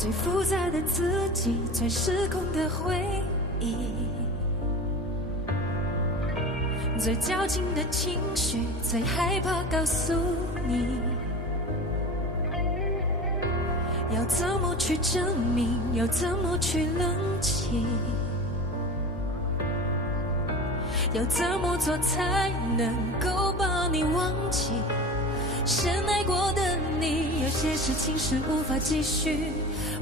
最复杂的自己，最失控的回忆，最矫情的情绪，最害怕告诉你，要怎么去证明，要怎么去冷静，要怎么做才能够把你忘记？深爱过的你，有些事情是无法继续。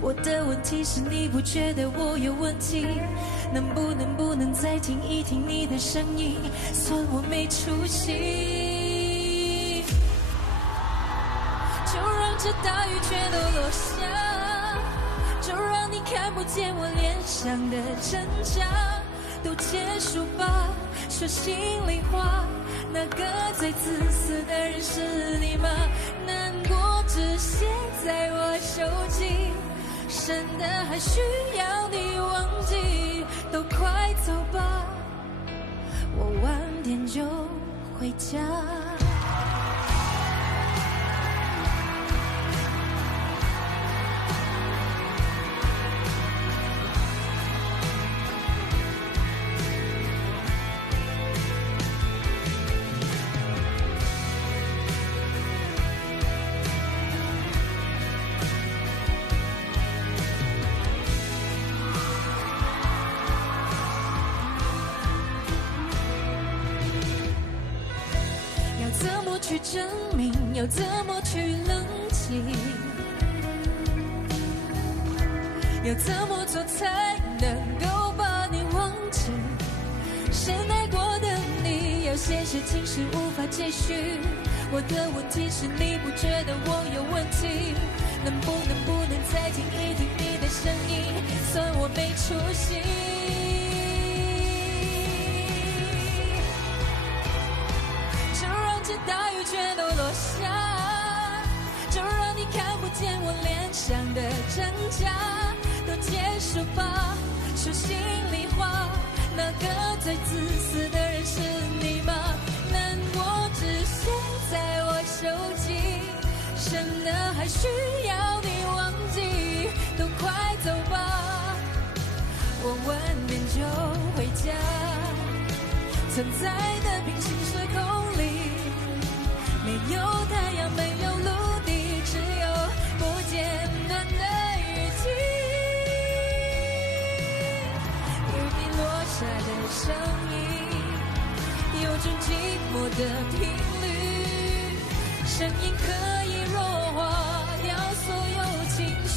我的问题是你不觉得我有问题？能不能再听一听你的声音？算我没出息，就让这大雨全都落下，就让你看不见我脸上的挣扎，都结束吧。说心里话，那个最自私的人是你吗？难过只写在我手机，深的还需要你忘记，都快走吧，我晚点就回家。去证明，要怎么去冷静，要怎么做才能够把你忘记？深爱过的你，有些事情是无法继续。我的问题是你不觉得我有问题？能不能再听一听你的声音？算我没出息。大雨全都落下，就让你看不见我脸上的挣扎，都结束吧。说心里话，那个最自私的人是你吗？难过只写在我手机，深的还需要你忘记，都快走吧，我晚点就回家。存在的平行时空里，没有太阳，没有陆地，只有不间断的雨季。雨滴落下的声音，有种寂寞的频率，声音可以弱化掉所有情绪。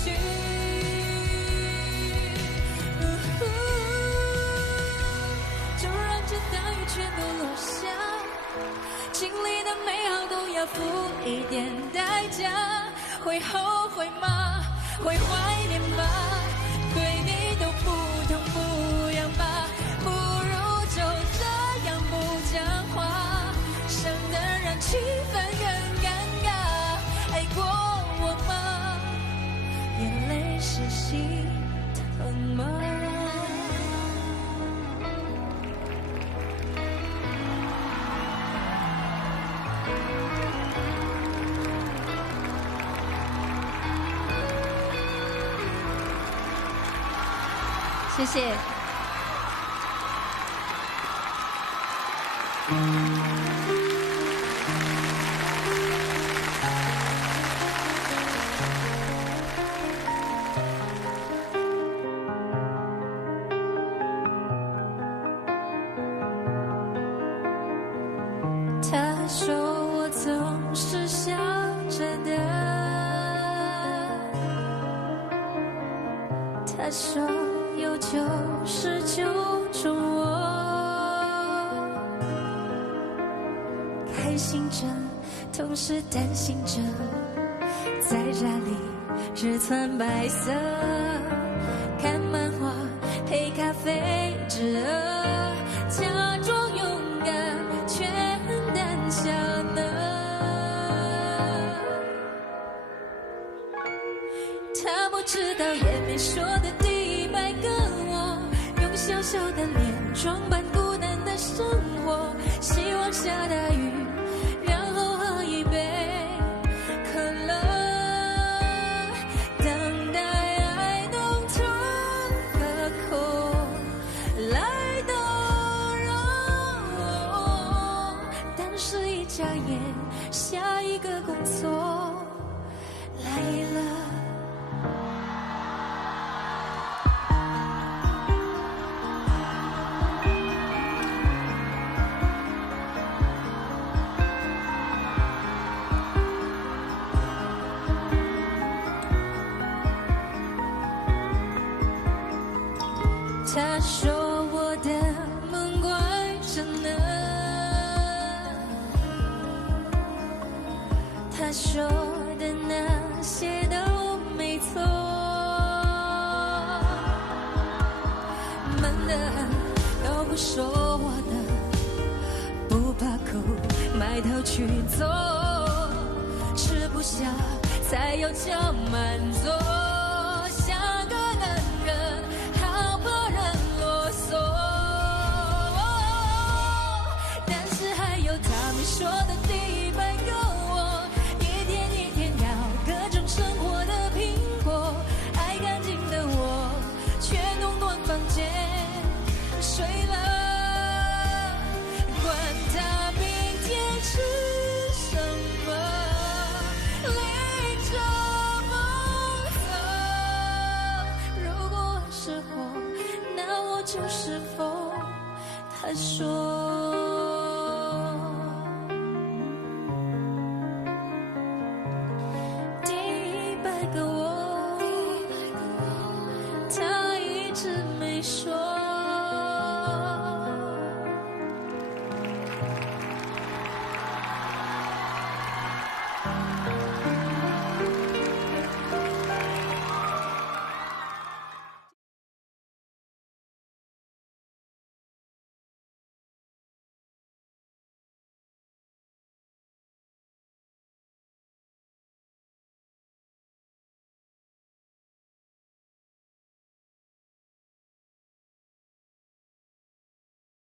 就让这大雨全都落下，经历的美好都要付一点代价，会后悔吗？会怀念吗？对你都不痛不痒吧，不如就这样不讲话，省得让气氛更尴尬。爱过我吗？眼泪是心疼吗？谢谢。他说我总是笑着的，他说有就是救助我，开心着，同时担心着，在家里日穿白色，看漫画配咖啡之恶，假装勇敢却很胆小呢。他不知道也没说的第100个我，用小小的脸装扮孤单的生活，希望下大雨，然后喝一杯可乐，等待他说我的门关着呢，他说的那些都没错，闷得很都不说我的，不把口埋头去做，吃不下才要叫满足，像个男人好不人啰嗦，但是还有他没说的第100个我，一天一天咬各种生活的苹果，爱干净的我却弄乱房间睡了，管他明天吃什么，拎着梦走，如果是火，那我就是风，他说